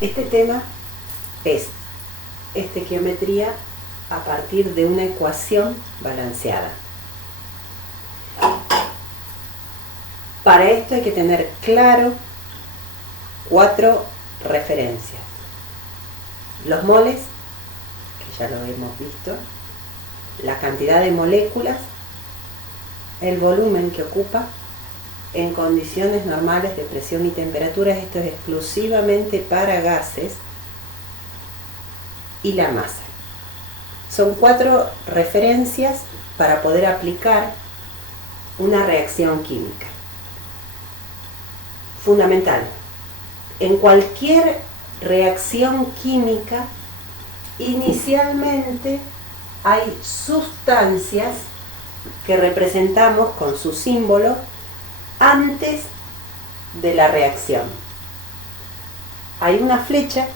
Este tema es estequiometría a partir de una ecuación balanceada. Para esto hay que tener claro 4 referencias. Los moles, que ya lo hemos visto, la cantidad de moléculas, el volumen que ocupa, en condiciones normales de presión y temperatura, esto es exclusivamente para gases, y la masa. Son 4 referencias para poder aplicar una reacción química. Fundamental. En cualquier reacción química, inicialmente hay sustancias que representamos con su símbolo antes de la reacción. Hay una flecha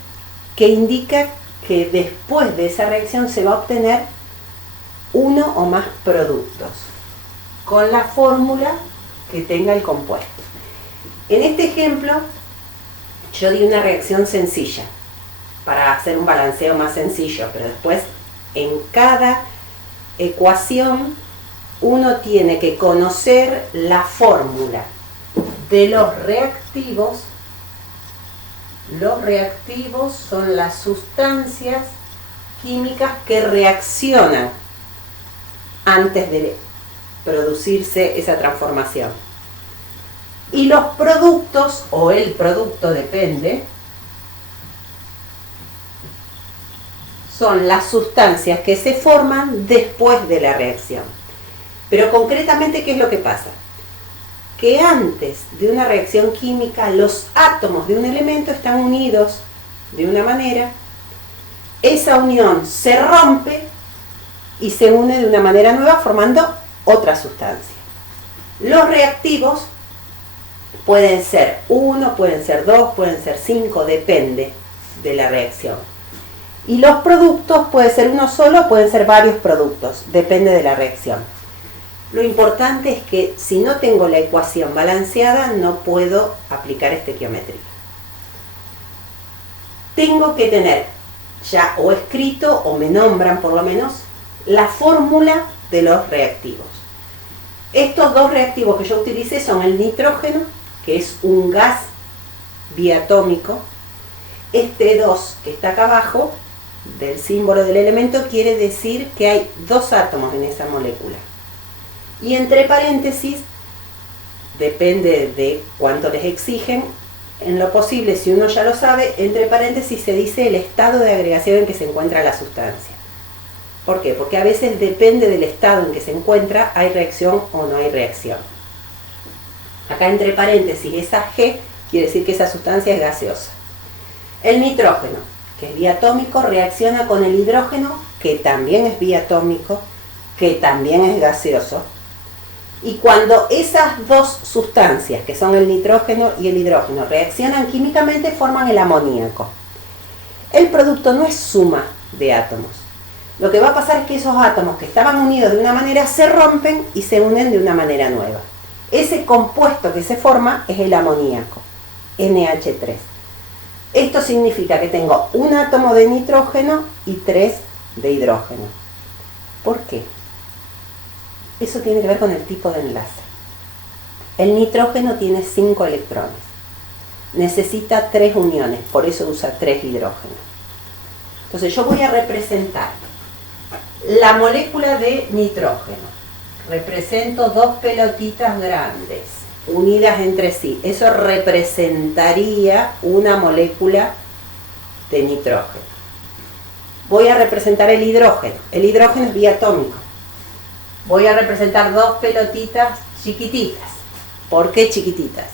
que indica que después de esa reacción se va a obtener uno o más productos con la fórmula que tenga el compuesto. En este ejemplo yo di una reacción sencilla para hacer un balanceo más sencillo, pero después en cada ecuación uno tiene que conocer la fórmula de los reactivos. Los reactivos son las sustancias químicas que reaccionan antes de producirse esa transformación. Y los productos, o el producto, depende, son las sustancias que se forman después de la reacción. Pero concretamente, ¿qué es lo que pasa? Que antes de una reacción química, los átomos de un elemento están unidos de una manera, esa unión se rompe y se une de una manera nueva formando otra sustancia. Los reactivos pueden ser 1, pueden ser 2, pueden ser 5, depende de la reacción. Y los productos pueden ser uno solo, pueden ser varios productos, depende de la reacción. Lo importante es que si no tengo la ecuación balanceada, no puedo aplicar estequiometría. Tengo que tener ya o escrito, o me nombran por lo menos, la fórmula de los reactivos. Estos 2 reactivos que yo utilicé son el nitrógeno, que es un gas diatómico. Este 2 que está acá abajo, del símbolo del elemento, quiere decir que hay 2 átomos en esa molécula. Y entre paréntesis, depende de cuánto les exigen, en lo posible, si uno ya lo sabe, entre paréntesis se dice el estado de agregación en que se encuentra la sustancia. ¿Por qué? Porque a veces depende del estado en que se encuentra, hay reacción o no hay reacción. Acá entre paréntesis, esa G quiere decir que esa sustancia es gaseosa. El nitrógeno, que es diatómico, reacciona con el hidrógeno, que también es diatómico, que también es gaseoso. Y cuando esas 2 sustancias, que son el nitrógeno y el hidrógeno, reaccionan químicamente, forman el amoníaco. El producto no es suma de átomos. Lo que va a pasar es que esos átomos que estaban unidos de una manera se rompen y se unen de una manera nueva. Ese compuesto que se forma es el amoníaco, NH3. Esto significa que tengo un átomo de nitrógeno y 3 de hidrógeno. ¿Por qué? Eso tiene que ver con el tipo de enlace. El nitrógeno tiene 5 electrones. Necesita 3 uniones, por eso usa 3 hidrógenos. Entonces yo voy a representar la molécula de nitrógeno. Represento 2 pelotitas grandes, unidas entre sí. Eso representaría una molécula de nitrógeno. Voy a representar el hidrógeno. El hidrógeno es diatómico. Voy a representar 2 pelotitas chiquititas. ¿Por qué chiquititas?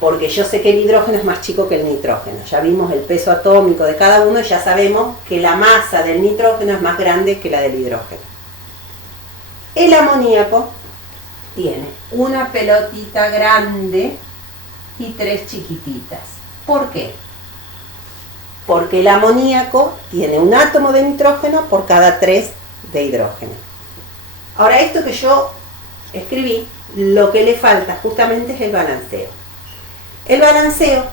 Porque yo sé que el hidrógeno es más chico que el nitrógeno. Ya vimos el peso atómico de cada uno y ya sabemos que la masa del nitrógeno es más grande que la del hidrógeno. El amoníaco tiene una pelotita grande y 3 chiquititas. ¿Por qué? Porque el amoníaco tiene un átomo de nitrógeno por cada 3 de hidrógeno. Ahora, esto que yo escribí, lo que le falta justamente es el balanceo. El balanceo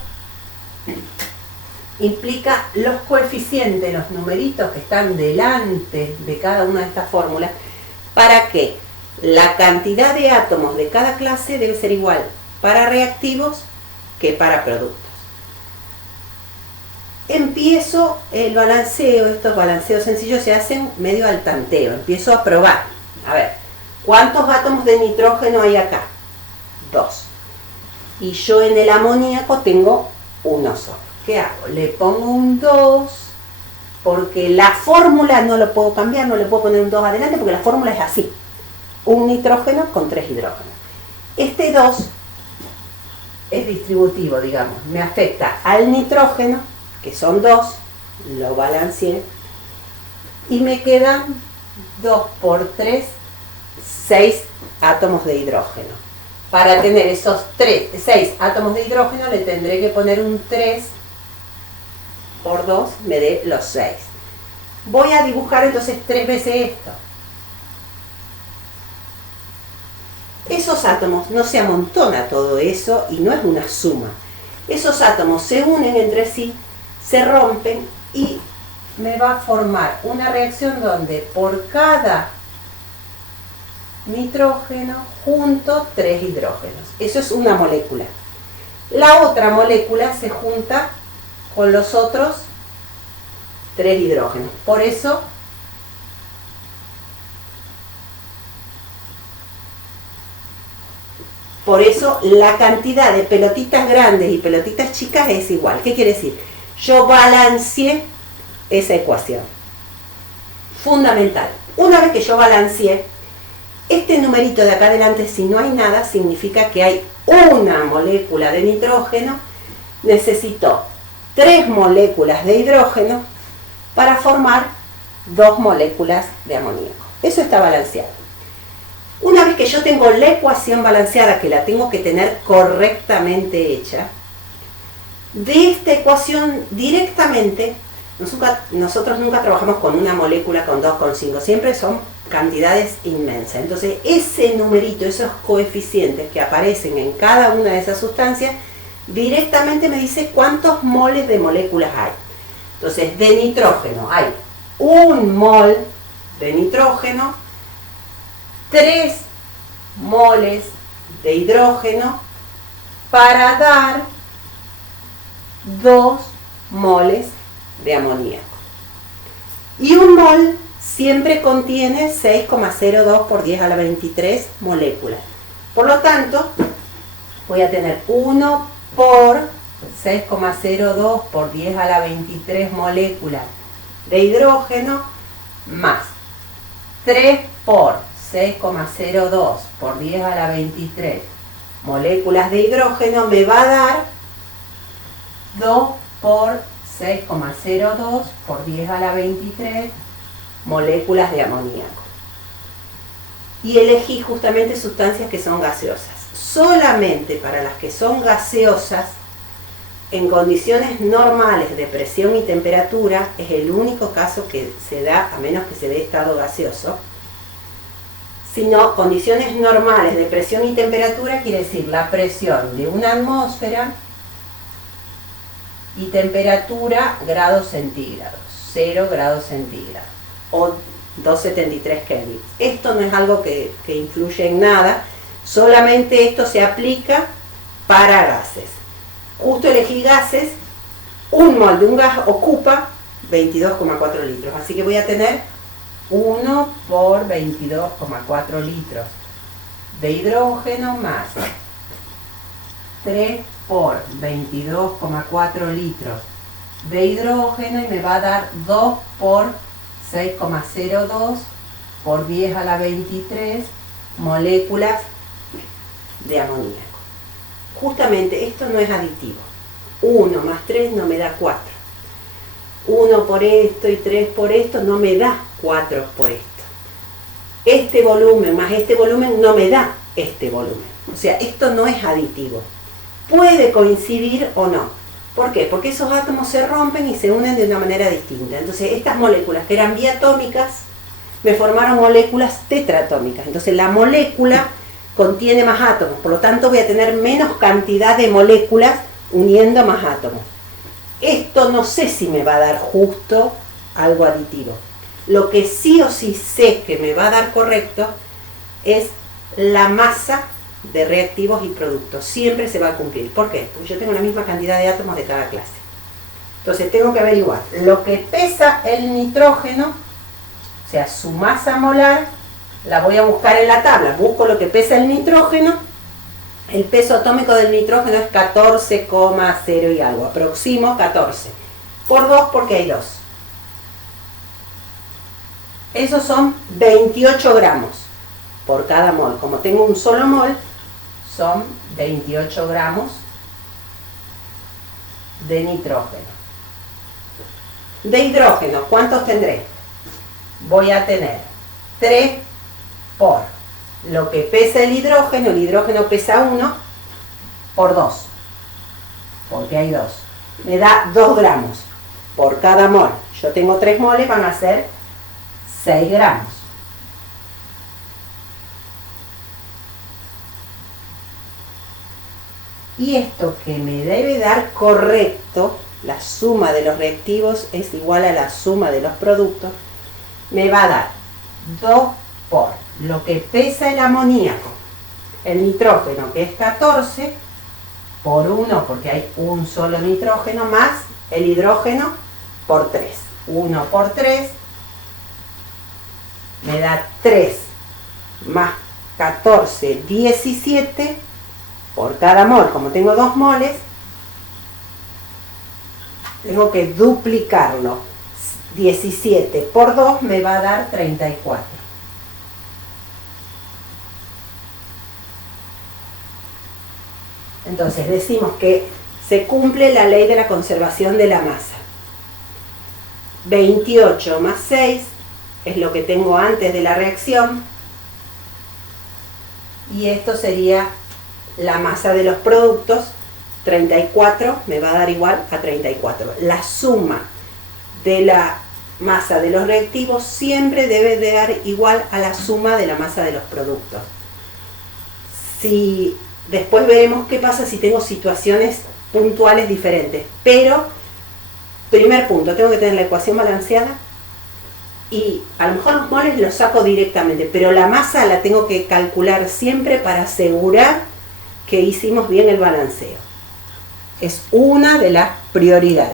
implica los coeficientes, los numeritos que están delante de cada una de estas fórmulas, para que la cantidad de átomos de cada clase debe ser igual para reactivos que para productos. Empiezo el balanceo, estos balanceos sencillos se hacen medio al tanteo, empiezo a probar. A ver, ¿cuántos átomos de nitrógeno hay acá? 2. Y yo en el amoníaco tengo uno solo. ¿Qué hago? Le pongo un 2, porque la fórmula no lo puedo cambiar, no le puedo poner un 2 adelante, porque la fórmula es así. Un nitrógeno con 3 hidrógenos. Este 2 es distributivo, digamos, me afecta al nitrógeno, que son 2, lo balanceé, y me quedan 2 por 3, 6 átomos de hidrógeno. Para tener esos 6 átomos de hidrógeno le tendré que poner un 3 por 2, me dé los 6. Voy a dibujar entonces 3 veces esto. Esos átomos no se amontona todo eso y no es una suma. Esos átomos se unen entre sí, se rompen y me va a formar una reacción donde por cada nitrógeno junto 3 hidrógenos. Eso es una molécula. La otra molécula se junta con los otros 3 hidrógenos. Por eso la cantidad de pelotitas grandes y pelotitas chicas es igual. ¿Qué quiere decir? Yo balanceé esa ecuación. Fundamental. Una vez que yo balanceé, este numerito de acá adelante, si no hay nada, significa que hay una molécula de nitrógeno. Necesito 3 moléculas de hidrógeno para formar 2 moléculas de amoníaco. Eso está balanceado. Una vez que yo tengo la ecuación balanceada, que la tengo que tener correctamente hecha, de esta ecuación directamente, nosotros nunca trabajamos con una molécula con 2, con 5, siempre son cantidades inmensas. Entonces ese numerito, esos coeficientes que aparecen en cada una de esas sustancias, directamente me dice cuántos moles de moléculas hay. Entonces de nitrógeno hay 1 mol de nitrógeno, 3 moles de hidrógeno para dar 2 moles de amoníaco. Y 1 mol siempre contiene 6,02 por 10 a la 23 moléculas. Por lo tanto, voy a tener 1 por 6,02 por 10 a la 23 moléculas de hidrógeno más 3 por 6,02 por 10 a la 23 moléculas de hidrógeno me va a dar 2 por 6,02 por 10 a la 23 moléculas de amoníaco. Y elegí justamente sustancias que son gaseosas. Solamente para las que son gaseosas, en condiciones normales de presión y temperatura, es el único caso que se da, a menos que se dé estado gaseoso. Sino condiciones normales de presión y temperatura quiere decir la presión de una atmósfera y temperatura grados centígrados, 0 grados centígrados o 273 Kelvin. Esto no es algo que influye en nada, solamente esto se aplica para gases. Justo elegí gases, 1 mol de un gas ocupa 22,4 litros, así que voy a tener 1 por 22,4 litros de hidrógeno más 3 por 22,4 litros de hidrógeno y me va a dar 2 por 6,02 por 10 a la 23 moléculas de amoníaco. Justamente esto no es aditivo. 1 más 3 no me da 4. 1 por esto y 3 por esto no me da 4 por esto. Este volumen más este volumen no me da este volumen. O sea, esto no es aditivo. Puede coincidir o no. ¿Por qué? Porque esos átomos se rompen y se unen de una manera distinta. Entonces, estas moléculas que eran biatómicas me formaron moléculas tetraatómicas. Entonces, la molécula contiene más átomos. Por lo tanto, voy a tener menos cantidad de moléculas uniendo más átomos. esto no sé si me va a dar justo algo aditivo. Lo que sí o sí sé que me va a dar correcto es la masa de reactivos y productos. Siempre se va a cumplir. ¿Por qué? Porque yo tengo la misma cantidad de átomos de cada clase. Entonces tengo que averiguar lo que pesa el nitrógeno, o sea, su masa molar, la voy a buscar en la tabla. Busco lo que pesa el nitrógeno. El peso atómico del nitrógeno es 14,0 y algo. Aproximo 14. Por 2 porque hay 2. Esos son 28 gramos por cada mol. Como tengo un solo mol, son 28 gramos de nitrógeno. De hidrógeno, ¿cuántos tendré? Voy a tener 3 por lo que pesa el hidrógeno pesa 1 por 2, porque hay 2. Me da 2 gramos por cada mol. Yo tengo 3 moles, van a ser 6 gramos. Y esto que me debe dar correcto, la suma de los reactivos es igual a la suma de los productos, me va a dar 2 por lo que pesa el amoníaco, el nitrógeno, que es 14, por 1, porque hay un solo nitrógeno, más el hidrógeno por 3. 1 por 3 me da 3 más 14, 17 por cada mol. Como tengo 2 moles, tengo que duplicarlo. 17 por 2 me va a dar 34. Entonces decimos que se cumple la ley de la conservación de la masa. 28 más 6 es lo que tengo antes de la reacción. Y esto sería la masa de los productos. 34 me va a dar igual a 34. La suma de la masa de los reactivos siempre debe de dar igual a la suma de la masa de los productos. Después veremos qué pasa si tengo situaciones puntuales diferentes. Pero, primer punto, tengo que tener la ecuación balanceada y a lo mejor los moles los saco directamente, pero la masa la tengo que calcular siempre para asegurar que hicimos bien el balanceo. Es una de las prioridades.